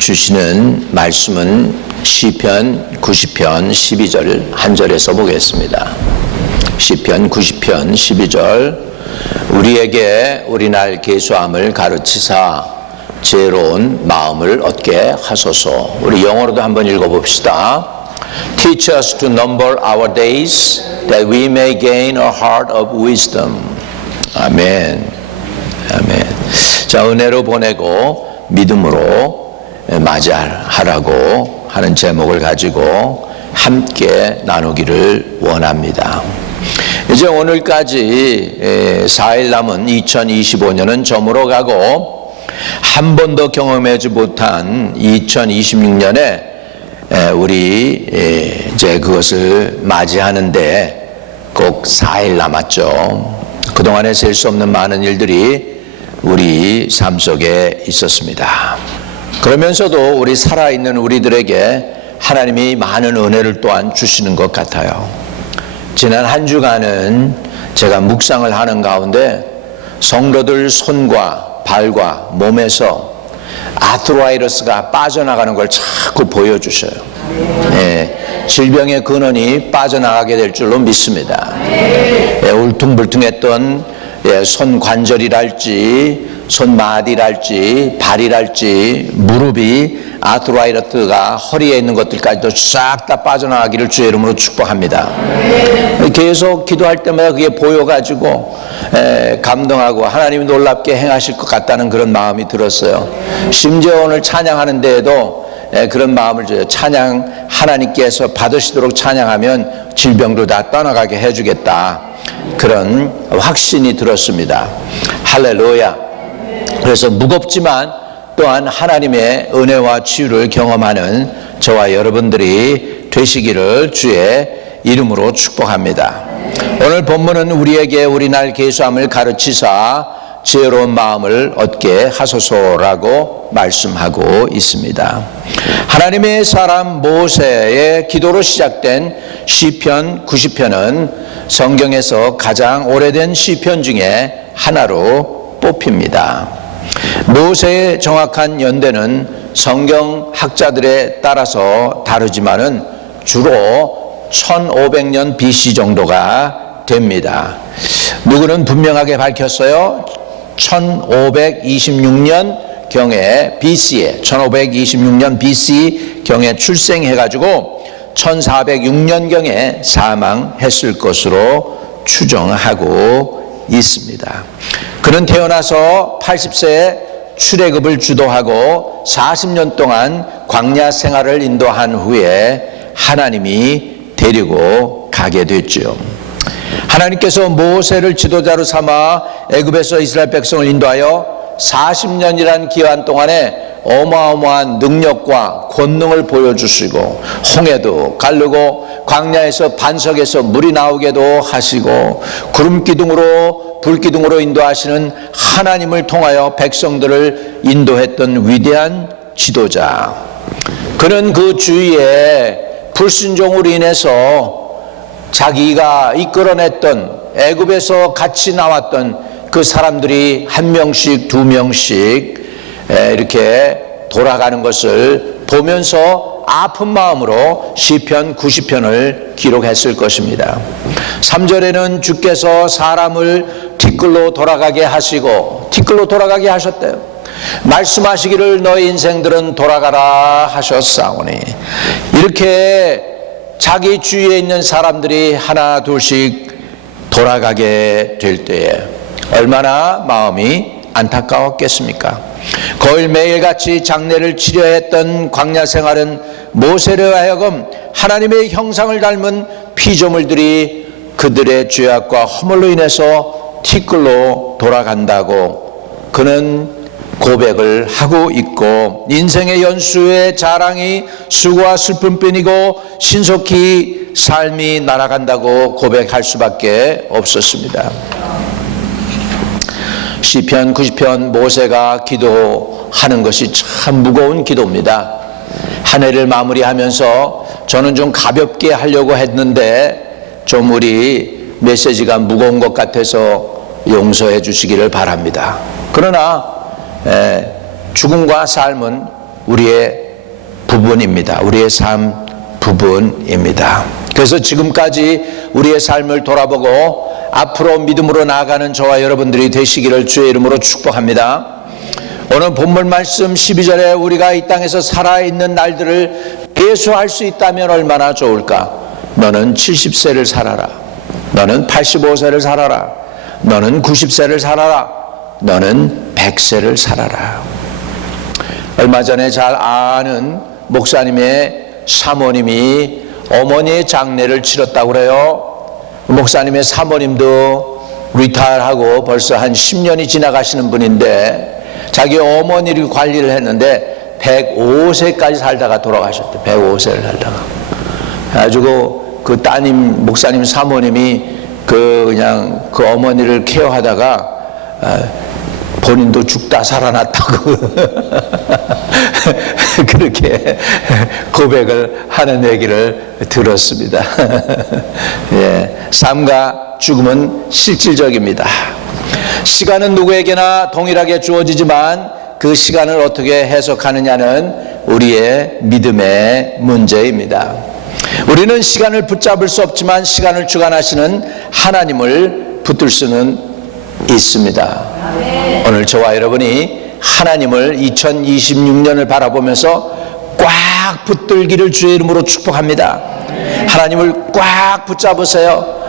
주시는 말씀은 시편 90편 12절 한 절에서 보겠습니다. 시편 90편 12절 우리에게 우리날 계수함을 가르치사 지혜로운 마음을 얻게 하소서. 우리 영어로도 한번 읽어봅시다. Teach us to number our days that we may gain a heart of wisdom. 아멘. 아멘. 자, 은혜로 보내고 믿음으로 맞이하라고 하는 제목을 가지고 함께 나누기를 원합니다. 이제 오늘까지 4일 남은 2025년은 저물어 가고 한 번도 경험하지 못한 2026년에 우리 이제 그것을 맞이하는데 꼭 4일 남았죠. 그동안에 셀 수 없는 많은 일들이 우리 삶 속에 있었습니다. 그러면서도 우리 살아있는 우리들에게 하나님이 많은 은혜를 또한 주시는 것 같아요. 지난 한 주간은 제가 묵상을 하는 가운데 성도들 손과 발과 몸에서 아트라이러스가 빠져나가는 걸 자꾸 보여주셔요. 질병의 근원이 빠져나가게 될 줄로 믿습니다. 울퉁불퉁했던 손 관절이랄지 손마디랄지 발이랄지 무릎이 아트라이러스가 허리에 있는 것들까지도 싹 다 빠져나가기를 주의 이름으로 축복합니다. 계속 기도할 때마다 그게 보여가지고 감동하고 하나님이 놀랍게 행하실 것 같다는 그런 마음이 들었어요. 심지어 오늘 찬양하는 데에도 그런 마음을 줘요. 찬양 하나님께서 받으시도록 찬양하면 질병도 다 떠나가게 해주겠다. 그런 확신이 들었습니다. 할렐루야. 그래서 무겁지만 또한 하나님의 은혜와 치유를 경험하는 저와 여러분들이 되시기를 주의 이름으로 축복합니다. 오늘 본문은 우리에게 우리날 계수함을 가르치사 지혜로운 마음을 얻게 하소서라고 말씀하고 있습니다. 하나님의 사람 모세의 기도로 시작된 시편 90편은 성경에서 가장 오래된 시편 중에 하나로 뽑힙니다. 모세의 정확한 연대는 성경 학자들에 따라서 다르지만은 주로 1500년 BC 정도가 됩니다. 누구는 분명하게 밝혔어요. 1526년 경에 BC에 1526년 BC 경에 출생해가지고 1406년 경에 사망했을 것으로 추정하고 있습니다. 그는 태어나서 80세에 출애굽을 주도하고 40년 동안 광야 생활을 인도한 후에 하나님이 데리고 가게 됐죠. 하나님께서 모세를 지도자로 삼아 애굽에서 이스라엘 백성을 인도하여 40년이라는 기간 동안에 어마어마한 능력과 권능을 보여주시고 홍해도 가르고 광야에서 반석에서 물이 나오게도 하시고 구름기둥으로 불기둥으로 인도하시는 하나님을 통하여 백성들을 인도했던 위대한 지도자. 그는 그 주위에 불순종으로 인해서 자기가 이끌어냈던 애굽에서 같이 나왔던 그 사람들이 한 명씩 두 명씩 이렇게 돌아가는 것을 보면서 아픈 마음으로 시편 90편을 기록했을 것입니다. 3절에는 주께서 사람을 티끌로 돌아가게 하시고 티끌로 돌아가게 하셨대요. 말씀하시기를 너희 인생들은 돌아가라 하셨사오니. 이렇게 자기 주위에 있는 사람들이 하나 둘씩 돌아가게 될 때에 얼마나 마음이 안타까웠겠습니까? 거의 매일같이 장례를 치러했던 광야 생활은 모세로 하여금 하나님의 형상을 닮은 피조물들이 그들의 죄악과 허물로 인해서 티끌로 돌아간다고 그는 고백을 하고 있고, 인생의 연수의 자랑이 수고와 슬픔뿐이고 신속히 삶이 날아간다고 고백할 수밖에 없었습니다. 시편 90편 모세가 기도하는 것이 참 무거운 기도입니다. 한 해를 마무리하면서 저는 좀 가볍게 하려고 했는데 좀 우리 메시지가 무거운 것 같아서 용서해 주시기를 바랍니다. 그러나 죽음과 삶은 우리의 부분입니다. 우리의 삶 부분입니다. 그래서 지금까지 우리의 삶을 돌아보고 앞으로 믿음으로 나아가는 저와 여러분들이 되시기를 주의 이름으로 축복합니다. 오늘 본문 말씀 12절에 우리가 이 땅에서 살아있는 날들을 계수할 수 있다면 얼마나 좋을까? 너는 70세를 살아라. 너는 85세를 살아라. 너는 90세를 살아라. 너는 100세를 살아라. 얼마 전에 잘 아는 목사님의 사모님이 어머니의 장례를 치렀다고 그래요. 목사님의 사모님도 리타일하고 벌써 한 10년이 지나가시는 분인데 자기 어머니를 관리를 했는데 105세까지 살다가 돌아가셨대. 105세를 살다가. 그래가지고 그 따님 목사님 사모님이 그냥 그 어머니를 케어하다가 본인도 죽다 살아났다고 그렇게 고백을 하는 얘기를 들었습니다. 예, 삶과 죽음은 실질적입니다. 시간은 누구에게나 동일하게 주어지지만 그 시간을 어떻게 해석하느냐는 우리의 믿음의 문제입니다. 우리는 시간을 붙잡을 수 없지만 시간을 주관하시는 하나님을 붙들 수는 있습니다. 오늘 저와 여러분이 하나님을 2026년을 바라보면서 꽉 붙들기를 주의 이름으로 축복합니다. 하나님을 꽉 붙잡으세요.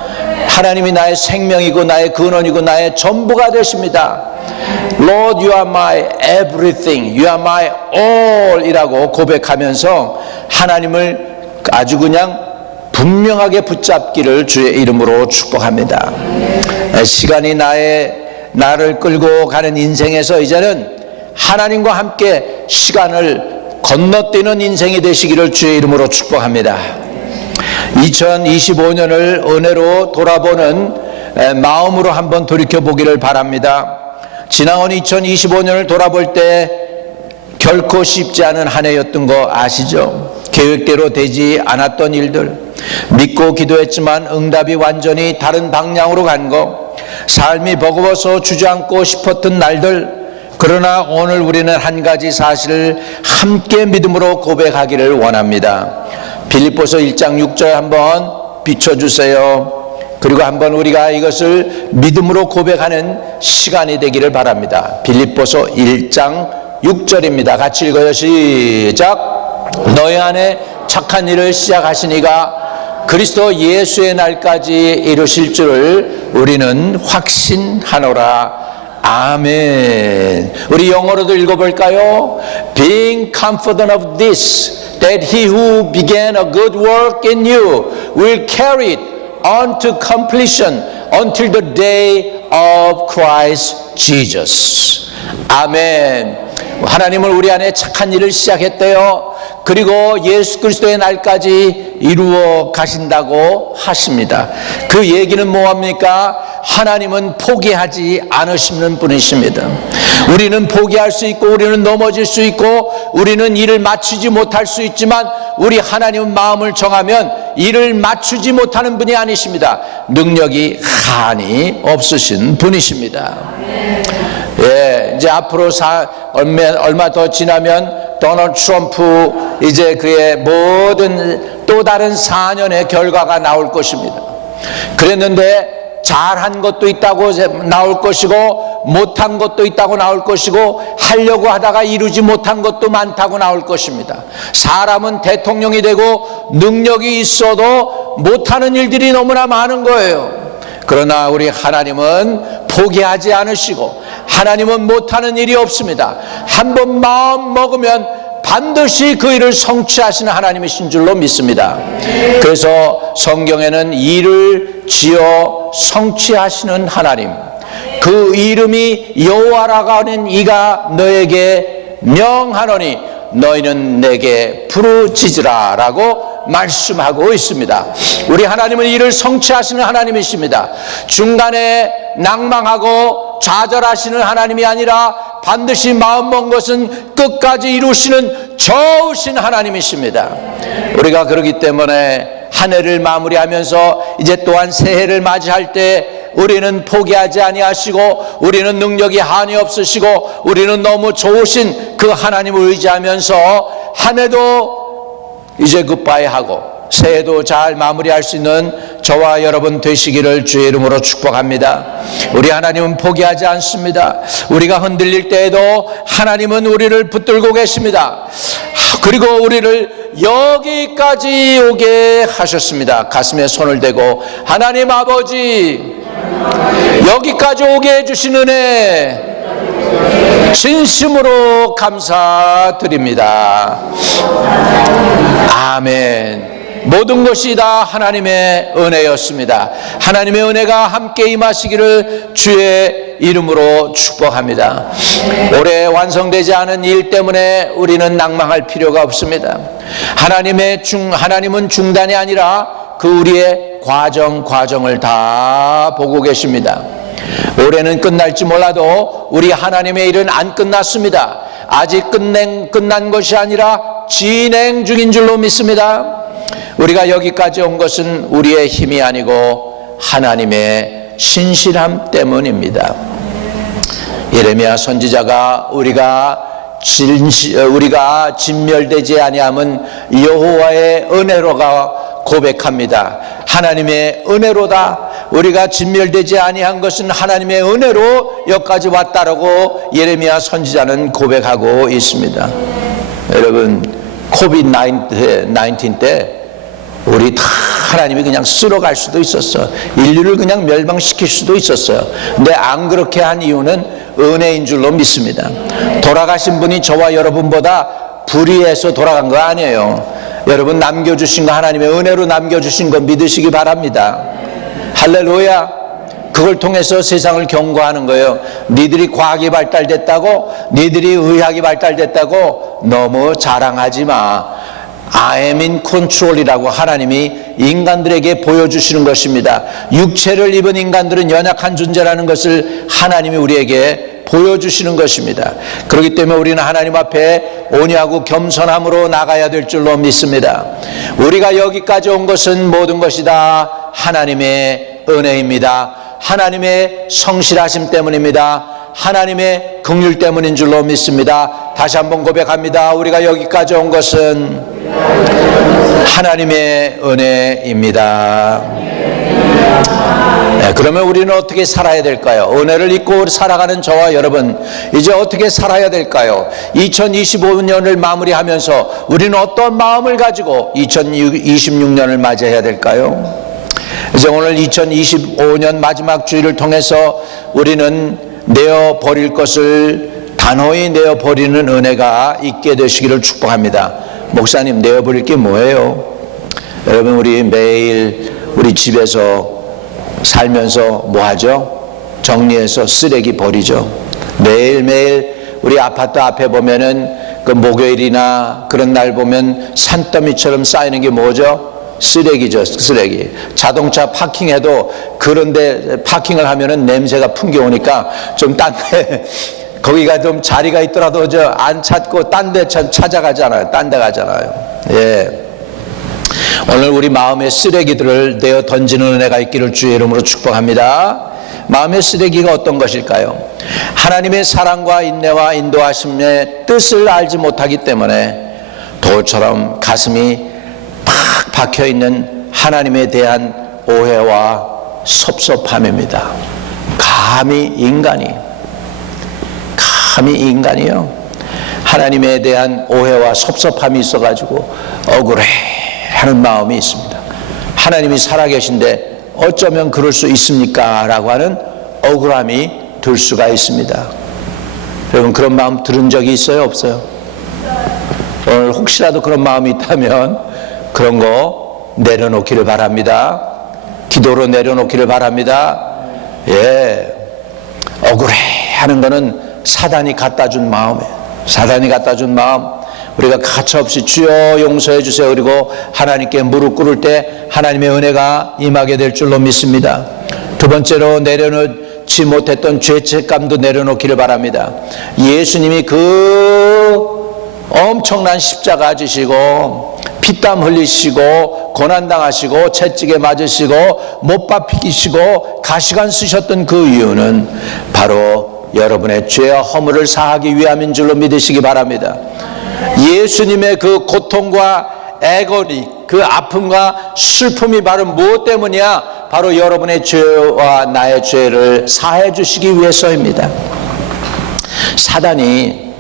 하나님이 나의 생명이고 나의 근원이고 나의 전부가 되십니다. Lord, you are my everything, you are my all 이라고 고백하면서 하나님을 아주 그냥 분명하게 붙잡기를 주의 이름으로 축복합니다. 시간이 나를 끌고 가는 인생에서 이제는 하나님과 함께 시간을 건너뛰는 인생이 되시기를 주의 이름으로 축복합니다. 2025년을 은혜로 돌아보는 마음으로 한번 돌이켜보기를 바랍니다. 지나온 2025년을 돌아볼 때 결코 쉽지 않은 한 해였던 거 아시죠? 계획대로 되지 않았던 일들, 믿고 기도했지만 응답이 완전히 다른 방향으로 간 거, 삶이 버거워서 주저앉고 싶었던 날들, 그러나 오늘 우리는 한 가지 사실을 함께 믿음으로 고백하기를 원합니다. 빌립보서 1장 6절 한번 비춰주세요. 그리고 한번 우리가 이것을 믿음으로 고백하는 시간이 되기를 바랍니다. 빌립보서 1장 6절입니다. 같이 읽어요. 시작. 너희 안에 착한 일을 시작하신 이가 그리스도 예수의 날까지 이루실 줄을 우리는 확신하노라. 아멘. 우리 영어로도 읽어볼까요? Being confident of this, that he who began a good work in you will carry it on to completion until the day of Christ Jesus. 아멘. 하나님은 우리 안에 착한 일을 시작했대요. 그리고 예수 그리스도의 날까지 이루어 가신다고 하십니다. 그 얘기는 뭐합니까? 하나님은 포기하지 않으시는 분이십니다. 우리는 포기할 수 있고 우리는 넘어질 수 있고 우리는 일을 맞추지 못할 수 있지만 우리 하나님은 마음을 정하면 일을 맞추지 못하는 분이 아니십니다. 능력이 한이 없으신 분이십니다. 예, 이제 앞으로 얼마 더 지나면 도널드 트럼프 이제 그의 모든 또 다른 4년의 결과가 나올 것입니다. 그랬는데 잘한 것도 있다고 나올 것이고 못한 것도 있다고 나올 것이고 하려고 하다가 이루지 못한 것도 많다고 나올 것입니다. 사람은 대통령이 되고 능력이 있어도 못하는 일들이 너무나 많은 거예요. 그러나 우리 하나님은 포기하지 않으시고 하나님은 못하는 일이 없습니다. 한번 마음 먹으면 반드시 그 일을 성취하시는 하나님이신 줄로 믿습니다. 그래서 성경에는 일을 지어 성취하시는 하나님, 그 이름이 여호와라고 하는 이가 너에게 명하노니 너희는 내게 부르짖으라 라고 말씀하고 있습니다. 우리 하나님은 이를 성취하시는 하나님이십니다. 중간에 낭망하고 좌절하시는 하나님이 아니라 반드시 마음먹은 것은 끝까지 이루시는 저으신 하나님이십니다. 우리가 그렇기 때문에 한 해를 마무리하면서 이제 또한 새해를 맞이할 때 우리는 포기하지 아니하시고 우리는 능력이 한이 없으시고 우리는 너무 좋으신 그 하나님을 의지하면서 한 해도 이제 굿바이하고 새해도 잘 마무리할 수 있는 저와 여러분 되시기를 주의 이름으로 축복합니다. 우리 하나님은 포기하지 않습니다. 우리가 흔들릴 때에도 하나님은 우리를 붙들고 계십니다. 그리고 우리를 여기까지 오게 하셨습니다. 가슴에 손을 대고 하나님 아버지, 여기까지 오게 해주신 은혜 진심으로 감사드립니다. 아멘. 모든 것이 다 하나님의 은혜였습니다. 하나님의 은혜가 함께 임하시기를 주의 이름으로 축복합니다. 올해 완성되지 않은 일 때문에 우리는 낭망할 필요가 없습니다. 하나님은 중단이 아니라 그 우리의 과정을 다 보고 계십니다. 올해는 끝날지 몰라도 우리 하나님의 일은 안 끝났습니다. 아직 끝난 것이 아니라 진행 중인 줄로 믿습니다. 우리가 여기까지 온 것은 우리의 힘이 아니고 하나님의 신실함 때문입니다. 예레미야 선지자가 우리가 진멸되지 아니함은 여호와의 은혜로가 고백합니다. 하나님의 은혜로다. 우리가 진멸되지 아니한 것은 하나님의 은혜로 여기까지 왔다라고 예레미야 선지자는 고백하고 있습니다. 여러분, 코비드-19 때 우리 다 하나님이 그냥 쓸어갈 수도 있었어. 인류를 그냥 멸망시킬 수도 있었어요. 근데 안 그렇게 한 이유는 은혜인 줄로 믿습니다. 돌아가신 분이 저와 여러분보다 불의해서 돌아간 거 아니에요. 여러분, 남겨주신 거 하나님의 은혜로 남겨주신 거 믿으시기 바랍니다. 할렐루야. 그걸 통해서 세상을 경고하는 거예요. 니들이 과학이 발달됐다고, 니들이 의학이 발달됐다고 너무 자랑하지 마. I am in control이라고 하나님이 인간들에게 보여주시는 것입니다. 육체를 입은 인간들은 연약한 존재라는 것을 하나님이 우리에게 보여주시는 것입니다. 그렇기 때문에 우리는 하나님 앞에 온유하고 겸손함으로 나가야 될 줄로 믿습니다. 우리가 여기까지 온 것은 모든 것이 다 하나님의 은혜입니다. 하나님의 성실하심 때문입니다. 하나님의 긍휼 때문인 줄로 믿습니다. 다시 한번 고백합니다. 우리가 여기까지 온 것은 하나님의 은혜입니다. 네, 그러면 우리는 어떻게 살아야 될까요? 은혜를 잊고 살아가는 저와 여러분, 이제 어떻게 살아야 될까요? 2025년을 마무리하면서 우리는 어떤 마음을 가지고 2026년을 맞이해야 될까요? 이제 오늘 2025년 마지막 주일을 통해서 우리는 내어버릴 것을 단호히 내어버리는 은혜가 있게 되시기를 축복합니다. 목사님, 내어버릴 게 뭐예요? 여러분, 우리 매일 우리 집에서 살면서 뭐 하죠? 정리해서 쓰레기 버리죠. 매일매일 우리 아파트 앞에 보면은 그 목요일이나 그런 날 보면 산더미처럼 쌓이는 게 뭐죠? 쓰레기죠, 쓰레기. 자동차 파킹해도 그런데 파킹을 하면은 냄새가 풍겨오니까 좀 딴 데, 거기가 좀 자리가 있더라도 저 안 찾고 딴 데 찾아가잖아요. 딴 데 가잖아요. 예. 오늘 우리 마음의 쓰레기들을 내어 던지는 은혜가 있기를 주의 이름으로 축복합니다. 마음의 쓰레기가 어떤 것일까요? 하나님의 사랑과 인내와 인도하심의 뜻을 알지 못하기 때문에 돌처럼 가슴이 팍 박혀있는 하나님에 대한 오해와 섭섭함입니다. 감히 인간이요, 하나님에 대한 오해와 섭섭함이 있어가지고 억울해 하는 마음이 있습니다. 하나님이 살아계신데 어쩌면 그럴 수 있습니까? 라고 하는 억울함이 들 수가 있습니다. 여러분, 그런 마음 들은 적이 있어요, 없어요? 오늘 혹시라도 그런 마음이 있다면 그런 거 내려놓기를 바랍니다. 기도로 내려놓기를 바랍니다. 예, 억울해 하는 거는 사단이 갖다 준 마음이에요. 사단이 갖다 준 마음, 우리가 가차없이 주여 용서해 주세요 그리고 하나님께 무릎 꿇을 때 하나님의 은혜가 임하게 될 줄로 믿습니다. 두 번째로, 내려놓지 못했던 죄책감도 내려놓기를 바랍니다. 예수님이 그 엄청난 십자가 지시고 피 피땀 흘리시고 고난당하시고 채찍에 맞으시고 못 박히시고 가시관 쓰셨던 그 이유는 바로 여러분의 죄와 허물을 사하기 위함인 줄로 믿으시기 바랍니다. 예수님의 그 고통과 애거리, 그 아픔과 슬픔이 바로 무엇 때문이야? 바로 여러분의 죄와 나의 죄를 사해 주시기 위해서입니다. 사단이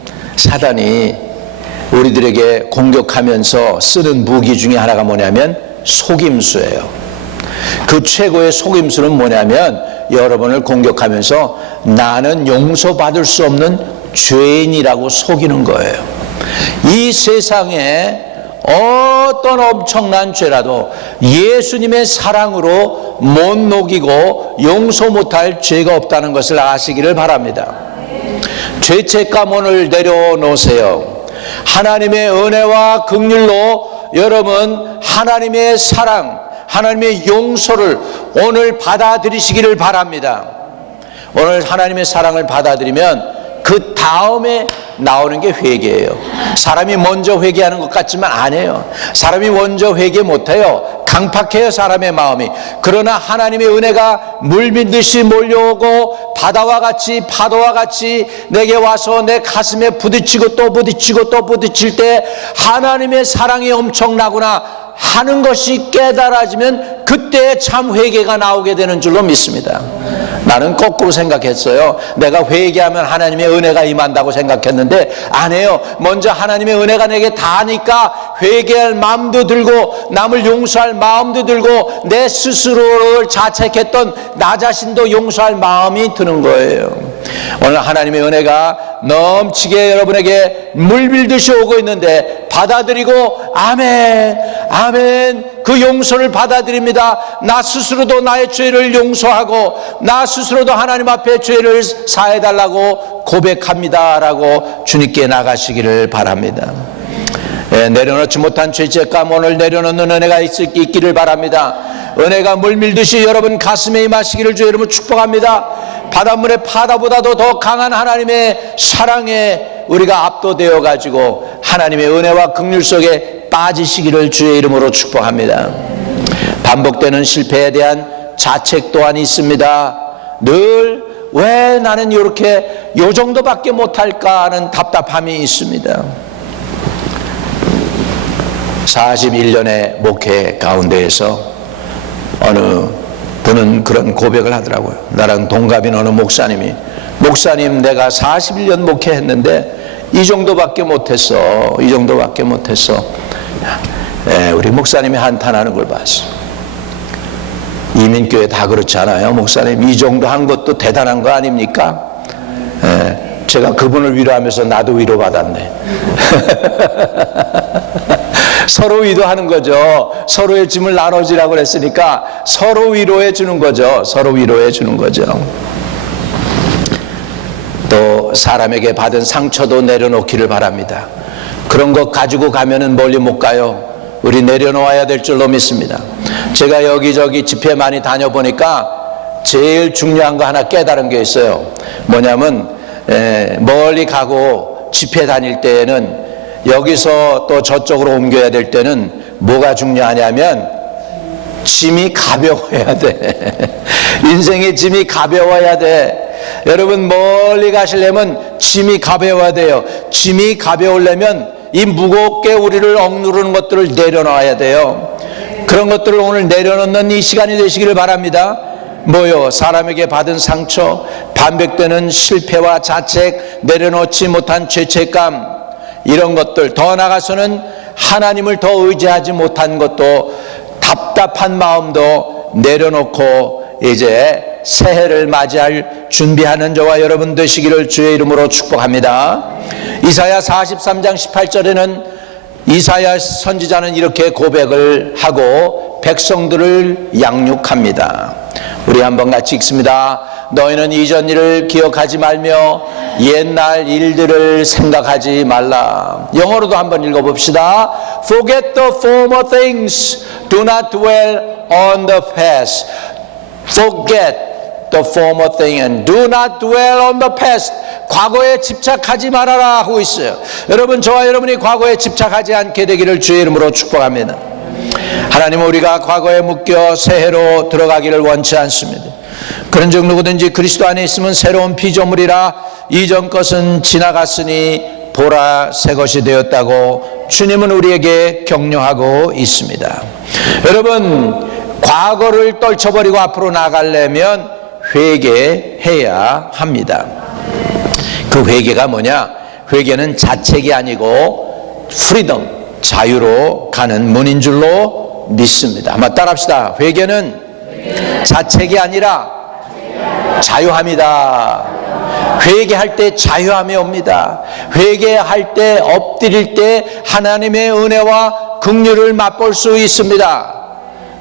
우리들에게 공격하면서 쓰는 무기 중에 하나가 뭐냐면 속임수예요. 그 최고의 속임수는 뭐냐면 여러분을 공격하면서 나는 용서받을 수 없는 죄인이라고 속이는 거예요. 이 세상에 어떤 엄청난 죄라도 예수님의 사랑으로 못 녹이고 용서 못할 죄가 없다는 것을 아시기를 바랍니다. 죄책감 오늘 내려놓으세요. 하나님의 은혜와 긍휼로 여러분 하나님의 사랑, 하나님의 용서를 오늘 받아들이시기를 바랍니다. 오늘 하나님의 사랑을 받아들이면 그 다음에 나오는 게 회개예요. 사람이 먼저 회개하는 것 같지만 아니에요. 사람이 먼저 회개 못해요. 강팍해요, 사람의 마음이. 그러나 하나님의 은혜가 물밀듯이 몰려오고 바다와 같이 파도와 같이 내게 와서 내 가슴에 부딪히고 또 부딪히고 또 부딪힐 때 하나님의 사랑이 엄청나구나 하는 것이 깨달아지면 그때 참 회개가 나오게 되는 줄로 믿습니다. 나는 거꾸로 생각했어요. 내가 회개하면 하나님의 은혜가 임한다고 생각했는데 아니에요. 먼저 하나님의 은혜가 내게 닿으니까 회개할 마음도 들고 남을 용서할 마음도 들고 내 스스로를 자책했던 나 자신도 용서할 마음이 드는 거예요. 오늘 하나님의 은혜가 넘치게 여러분에게 물밀듯이 오고 있는데 받아들이고 아멘, 아멘, 그 용서를 받아들입니다. 나 스스로도 나의 죄를 용서하고 나 스스로도 하나님 앞에 죄를 사해달라고 고백합니다 라고 주님께 나가시기를 바랍니다. 내려놓지 못한 죄책감 오늘 내려놓는 은혜가 있기를 바랍니다. 은혜가 물밀듯이 여러분 가슴에 임하시기를 주의 이름으로 축복합니다. 바닷물의 파도보다도 더 강한 하나님의 사랑에 우리가 압도되어 가지고 하나님의 은혜와 긍휼 속에 빠지시기를 주의 이름으로 축복합니다. 반복되는 실패에 대한 자책 또한 있습니다. 늘 왜 나는 이렇게 요 정도밖에 못할까 하는 답답함이 있습니다. 41년의 목회 가운데에서 어느 분은 그런 고백을 하더라고요. 나랑 동갑인 어느 목사님이 목사님 내가 41년 목회했는데 이 정도밖에 못했어. 이 정도밖에 못했어. 우리 목사님이 한탄하는 걸 봤어. 이민교회 다 그렇지 않아요? 목사님 이 정도 한 것도 대단한 거 아닙니까? 제가 그분을 위로하면서 나도 위로받았네. 서로 위로하는 거죠. 서로의 짐을 나눠지라고 그랬으니까 서로 위로해 주는 거죠. 서로 위로해 주는 거죠. 또 사람에게 받은 상처도 내려놓기를 바랍니다. 그런 것 가지고 가면은 멀리 못 가요. 우리 내려놓아야 될 줄로 믿습니다. 제가 여기저기 집회 많이 다녀보니까 제일 중요한 거 하나 깨달은 게 있어요. 뭐냐면 멀리 가고 집회 다닐 때에는 여기서 또 저쪽으로 옮겨야 될 때는 뭐가 중요하냐면 짐이 가벼워야 돼. 인생의 짐이 가벼워야 돼. 여러분 멀리 가시려면 짐이 가벼워야 돼요. 짐이 가벼우려면 이 무겁게 우리를 억누르는 것들을 내려놔야 돼요. 그런 것들을 오늘 내려놓는 이 시간이 되시기를 바랍니다. 뭐요? 사람에게 받은 상처, 반복되는 실패와 자책, 내려놓지 못한 죄책감, 이런 것들, 더 나아가서는 하나님을 더 의지하지 못한 것도, 답답한 마음도 내려놓고 이제 새해를 맞이할 준비하는 저와 여러분 되시기를 주의 이름으로 축복합니다. 이사야 43장 18절에는 이사야 선지자는 이렇게 고백을 하고 백성들을 양육합니다. 우리 한번 같이 읽습니다. 너희는 이전 일을 기억하지 말며 옛날 일들을 생각하지 말라. 영어로도 한번 읽어봅시다. Forget the former things. Do not dwell on the past. Forget the former thing and do not dwell on the past. 과거에 집착하지 말아라 하고 있어요. 여러분, 저와 여러분이 과거에 집착하지 않게 되기를 주의 이름으로 축복합니다. 하나님, 우리가 과거에 묶여 새해로 들어가기를 원치 않습니다. 그런즉 누구든지 그리스도 안에 있으면 새로운 피조물이라 이전 것은 지나갔으니 보라 새 것이 되었다고 주님은 우리에게 격려하고 있습니다. 여러분, 과거를 떨쳐버리고 앞으로 나가려면 회개해야 합니다. 그 회개가 뭐냐? 회개는 자책이 아니고 프리덤, 자유로 가는 문인 줄로 믿습니다. 한번 따라합시다. 회개는 자책이 아니라 자유함이다. 회개할 때 자유함이 옵니다. 회개할 때, 엎드릴 때 하나님의 은혜와 긍휼을 맛볼 수 있습니다.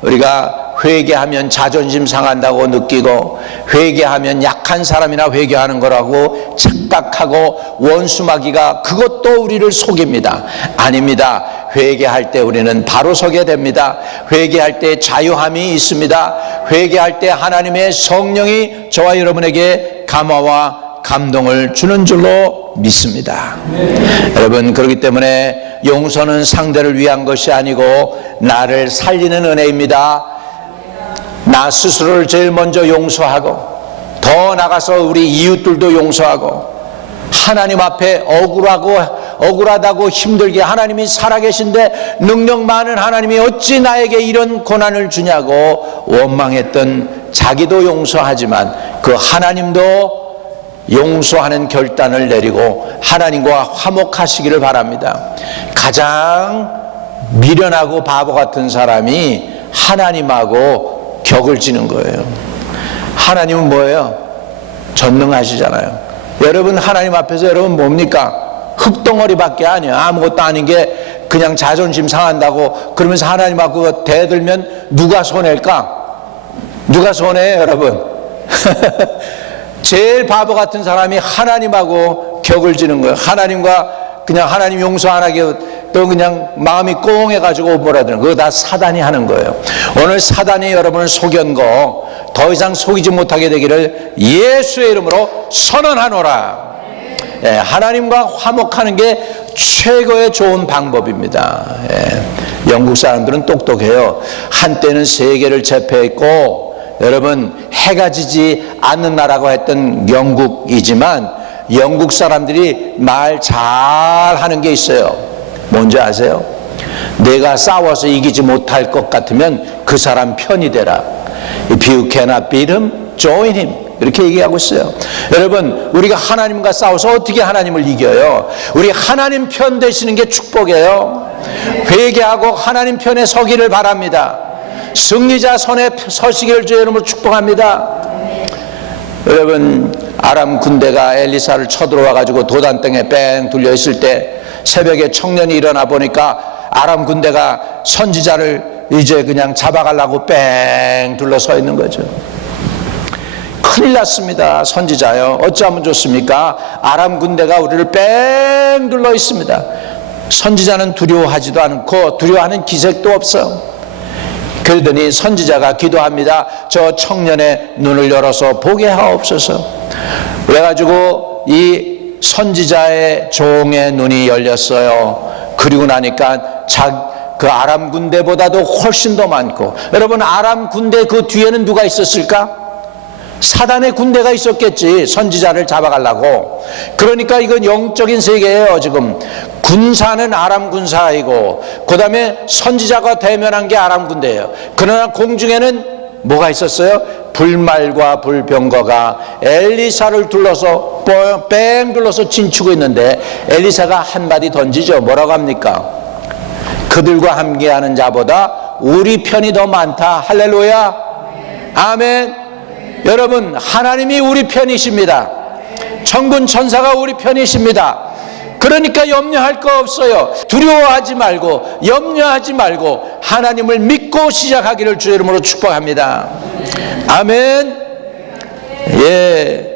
우리가 회개하면 자존심 상한다고 느끼고, 회개하면 약한 사람이나 회개하는 거라고 착각하고 원수마귀가 그것도 우리를 속입니다. 아닙니다. 회개할 때 우리는 바로 서게 됩니다. 회개할 때 자유함이 있습니다. 회개할 때 하나님의 성령이 저와 여러분에게 감화와 감동을 주는 줄로 믿습니다. 여러분, 그렇기 때문에 용서는 상대를 위한 것이 아니고 나를 살리는 은혜입니다. 나 스스로를 제일 먼저 용서하고, 더 나가서 우리 이웃들도 용서하고, 하나님 앞에 억울하다고 힘들게, 하나님이 살아계신데 능력 많은 하나님이 어찌 나에게 이런 고난을 주냐고 원망했던 자기도 용서하지만 그 하나님도 용서하는 결단을 내리고 하나님과 화목하시기를 바랍니다. 가장 미련하고 바보 같은 사람이 하나님하고 격을 지는 거예요. 하나님은 뭐예요? 전능하시잖아요. 여러분, 하나님 앞에서 여러분 뭡니까? 흙덩어리밖에 아니에요. 아무것도 아닌 게 그냥 자존심 상한다고 그러면서 하나님하고 대들면 누가 손해일까? 누가 손해해요, 여러분? 제일 바보 같은 사람이 하나님하고 격을 지는 거예요. 하나님과 그냥 하나님 용서 안 하게 또 그냥 마음이 꽁해가지고 뭐라든 그거 다 사단이 하는 거예요. 오늘 사단이 여러분을 속인 거 더 이상 속이지 못하게 되기를 예수의 이름으로 선언하노라. 예, 하나님과 화목하는 게 최고의 좋은 방법입니다. 예, 영국 사람들은 똑똑해요. 한때는 세계를 제패했고, 여러분, 해가 지지 않는 나라고 했던 영국이지만 영국 사람들이 말 잘하는 게 있어요. 뭔지 아세요? 내가 싸워서 이기지 못할 것 같으면 그 사람 편이 되라. If you cannot beat him, join him. 이렇게 얘기하고 있어요. 여러분, 우리가 하나님과 싸워서 어떻게 하나님을 이겨요? 우리 하나님 편 되시는 게 축복이에요. 회개하고 하나님 편에 서기를 바랍니다. 승리자 손에 서시기를 주의 이름으로 축복합니다. 여러분, 아람 군대가 엘리사를 쳐들어와 가지고 도단땡에 뺑 둘려 있을 때 새벽에 청년이 일어나 보니까 아람 군대가 선지자를 이제 그냥 잡아가려고 뺑 둘러서 있는 거죠. 큰일 났습니다. 선지자요, 어찌하면 좋습니까? 아람 군대가 우리를 뺑 둘러 있습니다. 선지자는 두려워하지도 않고 두려워하는 기색도 없어요. 그러더니 선지자가 기도합니다. 저 청년의 눈을 열어서 보게 하옵소서. 그래가지고 이 선지자의 종의 눈이 열렸어요. 그리고 나니까 그 아람 군대보다도 훨씬 더 많고, 여러분, 아람 군대 그 뒤에는 누가 있었을까? 사단의 군대가 있었겠지. 선지자를 잡아가려고. 그러니까 이건 영적인 세계예요. 지금 군사는 아람 군사이고 그 다음에 선지자가 대면한 게 아람 군대예요. 그러나 공중에는 뭐가 있었어요? 불말과 불병거가 엘리사를 둘러서 뺑 둘러서 진치고 있는데 엘리사가 한마디 던지죠. 뭐라고 합니까? 그들과 함께하는 자보다 우리 편이 더 많다. 할렐루야. 아멘. 여러분, 하나님이 우리 편이십니다. 천군 천사가 우리 편이십니다. 그러니까 염려할 거 없어요. 두려워하지 말고 염려하지 말고 하나님을 믿고 시작하기를 주의 이름으로 축복합니다. 아멘. 예,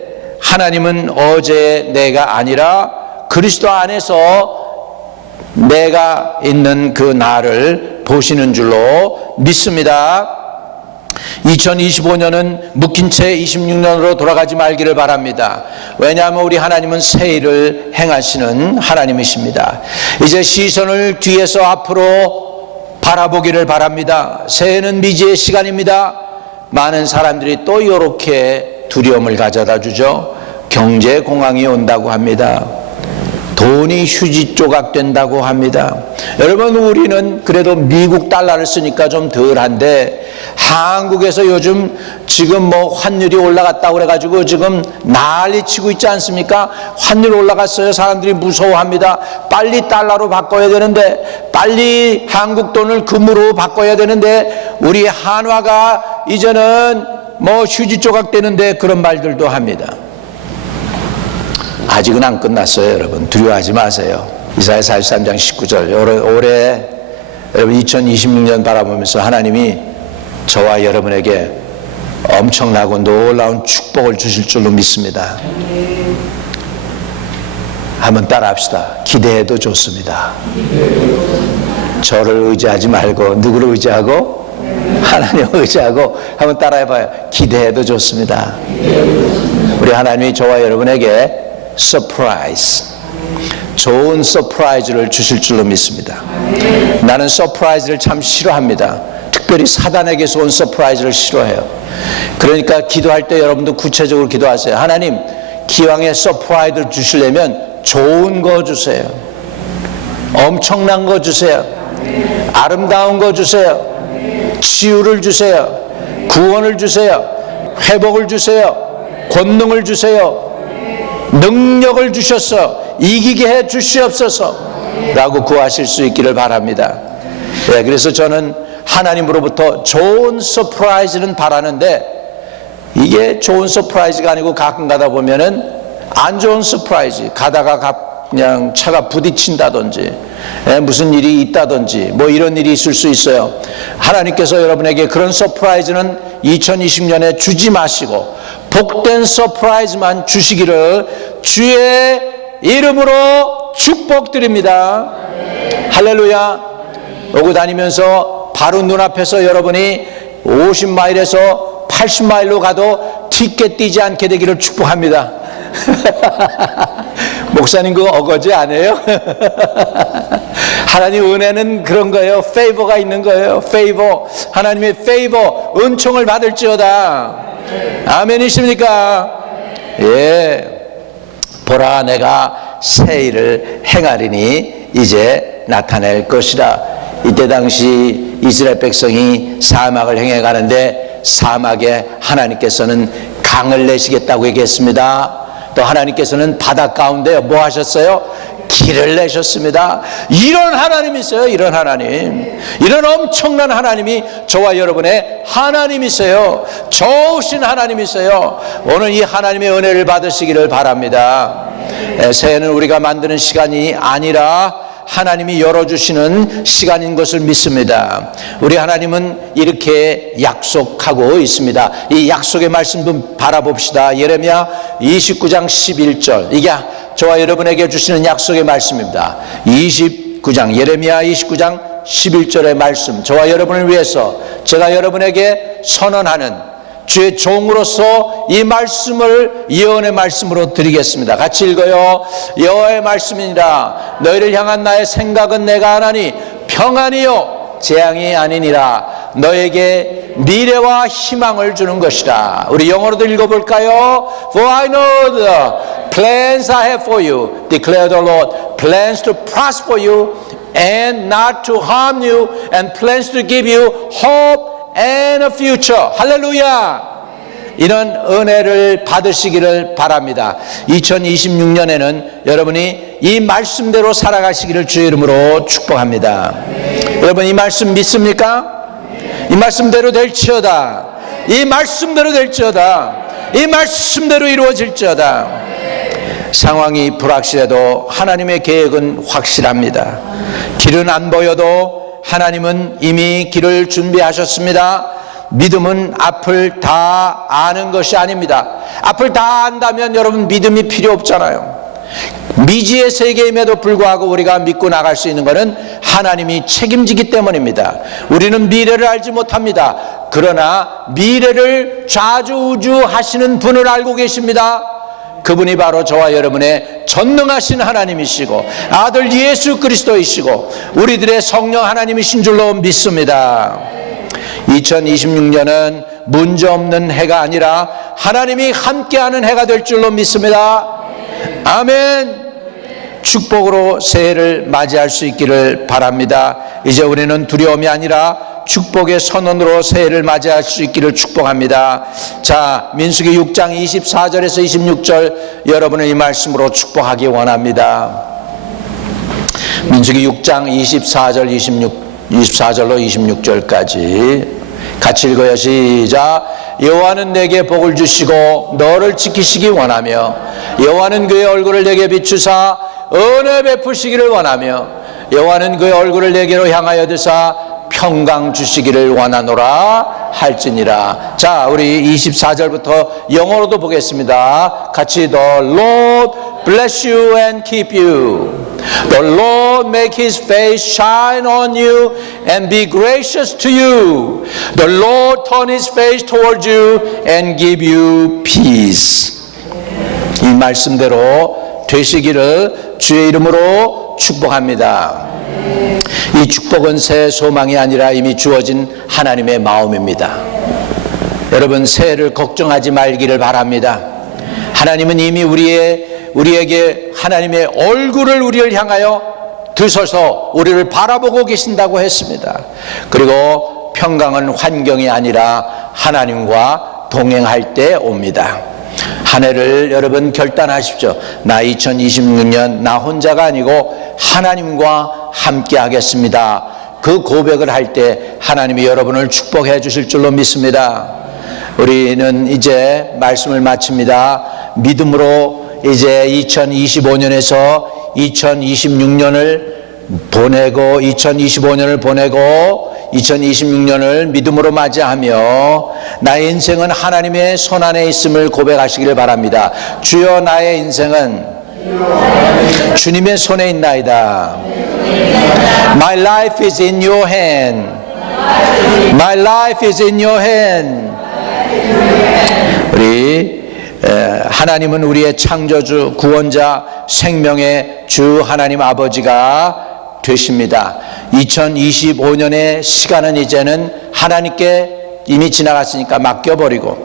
하나님은 어제의 내가 아니라 그리스도 안에서 내가 있는 그 나를 보시는 줄로 믿습니다. 2025년은 묶인 채 26년으로 돌아가지 말기를 바랍니다. 왜냐하면 우리 하나님은 새 일을 행하시는 하나님이십니다. 이제 시선을 뒤에서 앞으로 바라보기를 바랍니다. 새해는 미지의 시간입니다. 많은 사람들이 또 이렇게 두려움을 가져다 주죠. 경제 공황이 온다고 합니다. 돈이 휴지 조각 된다고 합니다. 여러분, 우리는 그래도 미국 달러를 쓰니까 좀 덜한데 한국에서 요즘 지금 환율이 올라갔다고 그래가지고 지금 난리치고 있지 않습니까? 환율 올라갔어요. 사람들이 무서워합니다. 빨리 달러로 바꿔야 되는데, 빨리 한국 돈을 금으로 바꿔야 되는데, 우리 한화가 이제는 휴지 조각 되는데, 그런 말들도 합니다. 아직은 안 끝났어요. 여러분, 두려워하지 마세요. 이사야 43장 19절, 올해 여러분 2026년 바라보면서 하나님이 저와 여러분에게 엄청나고 놀라운 축복을 주실 줄로 믿습니다. 한번 따라 합시다. 기대해도 좋습니다. 저를 의지하지 말고 누구를 의지하고? 하나님을 의지하고 한번 따라 해봐요. 기대해도 좋습니다. 우리 하나님이 저와 여러분에게 서프라이즈, 좋은 서프라이즈를 주실 줄로 믿습니다. 나는 서프라이즈를 참 싫어합니다. 특별히 사단에게서 온 서프라이즈를 싫어해요. 그러니까 기도할 때 여러분도 구체적으로 기도하세요. 하나님, 기왕에 서프라이즈를 주시려면 좋은 거 주세요. 엄청난 거 주세요. 아름다운 거 주세요. 치유를 주세요. 구원을 주세요. 회복을 주세요. 권능을 주세요. 능력을 주셔서 이기게 해 주시옵소서 라고 구하실 수 있기를 바랍니다. 그래서 저는 하나님으로부터 좋은 서프라이즈는 바라는데, 이게 좋은 서프라이즈가 아니고 가끔 가다 보면은 안 좋은 서프라이즈, 가다가 그냥 차가 부딪힌다든지 무슨 일이 있다든지 이런 일이 있을 수 있어요. 하나님께서 여러분에게 그런 서프라이즈는 2020년에 주지 마시고 복된 서프라이즈만 주시기를 주의 이름으로 축복드립니다. 할렐루야. 오고 다니면서 바로 눈앞에서 여러분이 50마일에서 80마일로 가도 티켓 띄지 않게 되기를 축복합니다. 목사님 그거 어거지 아니에요? 하나님 은혜는 그런 거예요. 페이버가 있는 거예요. 페이버. 하나님의 페이버, 은총을 받을지어다. 아멘이십니까? 예. 보라, 내가 새 일을 행하리니 이제 나타낼 것이라. 이때 당시 이스라엘 백성이 사막을 행해 가는데 사막에 하나님께서는 강을 내시겠다고 얘기했습니다. 또 하나님께서는 바다 가운데 뭐 하셨어요? 길을 내셨습니다. 이런 하나님이 있어요. 이런 하나님, 이런 엄청난 하나님이 저와 여러분의 하나님이세요. 좋으신 하나님이세요. 오늘 이 하나님의 은혜를 받으시기를 바랍니다. 새해는 우리가 만드는 시간이 아니라 하나님이 열어주시는 시간인 것을 믿습니다. 우리 하나님은 이렇게 약속하고 있습니다. 이 약속의 말씀 좀 바라봅시다. 예레미야 29장 11절, 이게 저와 여러분에게 주시는 약속의 말씀입니다. 29장, 예레미야 29장 11절의 말씀, 저와 여러분을 위해서 제가 여러분에게 선언하는 주의 종으로서 이 말씀을 예언의 말씀으로 드리겠습니다. 같이 읽어요. 여호와의 말씀이니라. 너희를 향한 나의 생각은 내가 하나니 평안이요 재앙이 아니니라. 너에게 미래와 희망을 주는 것이다. 우리 영어로도 읽어볼까요? For I know the plans I have for you, declare the Lord. Plans to prosper you and not to harm you, and plans to give you hope and a future. 할렐루야. 이런 은혜를 받으시기를 바랍니다. 2026년에는 여러분이 이 말씀대로 살아가시기를 주의 이름으로 축복합니다. 여러분, 이 말씀 믿습니까? 이 말씀대로 될지어다. 이 말씀대로 될지어다. 이 말씀대로 이루어질지어다. 상황이 불확실해도 하나님의 계획은 확실합니다. 길은 안 보여도 하나님은 이미 길을 준비하셨습니다. 믿음은 앞을 다 아는 것이 아닙니다. 앞을 다 안다면 여러분 믿음이 필요 없잖아요. 미지의 세계임에도 불구하고 우리가 믿고 나갈 수 있는 것은 하나님이 책임지기 때문입니다. 우리는 미래를 알지 못합니다. 그러나 미래를 좌주우주하시는 분을 알고 계십니다. 그분이 바로 저와 여러분의 전능하신 하나님이시고 아들 예수 그리스도이시고 우리들의 성령 하나님이신 줄로 믿습니다. 2026년은 문제없는 해가 아니라 하나님이 함께하는 해가 될 줄로 믿습니다. 아멘. 축복으로 새해를 맞이할 수 있기를 바랍니다. 이제 우리는 두려움이 아니라 축복의 선언으로 새해를 맞이할 수 있기를 축복합니다. 자, 민수기 6장 24절에서 26절 여러분의 이 말씀으로 축복하기 원합니다. 민수기 6장 24절로 26절까지 같이 읽어요. 시작. 여호와는 내게 복을 주시고 너를 지키시기 원하며 여호와는 그의 얼굴을 내게 비추사 은혜 베푸시기를 원하며 여호와는 그의 얼굴을 내게로 향하여 드사 평강 주시기를 원하노라 할지니라. 자, 우리 24절부터 영어로도 보겠습니다. 같이 The Lord bless you and keep you. The Lord make his face shine on you and be gracious to you. The Lord turn his face toward you and give you peace. 이 말씀대로 되시기를 주의 이름으로 축복합니다. 이 축복은 새 소망이 아니라 이미 주어진 하나님의 마음입니다. 여러분, 새해를 걱정하지 말기를 바랍니다. 하나님은 이미 우리에게 하나님의 얼굴을 우리를 향하여 드셔서 우리를 바라보고 계신다고 했습니다. 그리고 평강은 환경이 아니라 하나님과 동행할 때 옵니다. 한 해를 여러분 결단하십시오. 나 2026년 나 혼자가 아니고 하나님과 함께 하겠습니다. 그 고백을 할 때 하나님이 여러분을 축복해 주실 줄로 믿습니다. 우리는 이제 말씀을 마칩니다. 믿음으로 이제 2025년에서 2026년을 보내고 2025년을 보내고 2026년을 믿음으로 맞이하며 나의 인생은 하나님의 손안에 있음을 고백하시기를 바랍니다. 주여, 나의 인생은 주님의 손에 있나이다. My life is in your hand. My life is in your hand. 우리 하나님은 우리의 창조주, 구원자, 생명의 주 하나님 아버지가 되십니다. 2025년의 시간은 이제는 하나님께 이미 지나갔으니까 맡겨버리고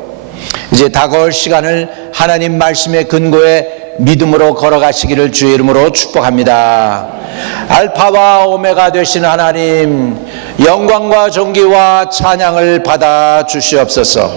이제 다가올 시간을 하나님 말씀의 근거에 믿음으로 걸어가시기를 주의 이름으로 축복합니다. 알파와 오메가 되신 하나님, 영광과 존귀와 찬양을 받아 주시옵소서.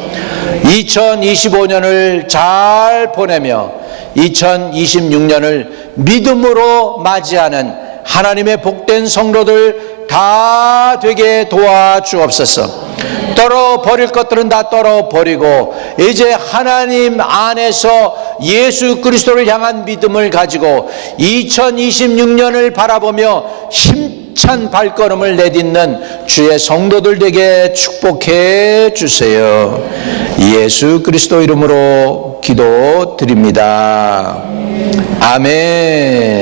2025년을 잘 보내며 2026년을 믿음으로 맞이하는 하나님의 복된 성도들 다 되게 도와주옵소서. 떨어버릴 것들은 다 떨어버리고 이제 하나님 안에서 예수 그리스도를 향한 믿음을 가지고 2026년을 바라보며 힘찬 발걸음을 내딛는 주의 성도들 되게 축복해 주세요. 예수 그리스도 이름으로 기도드립니다. 아멘.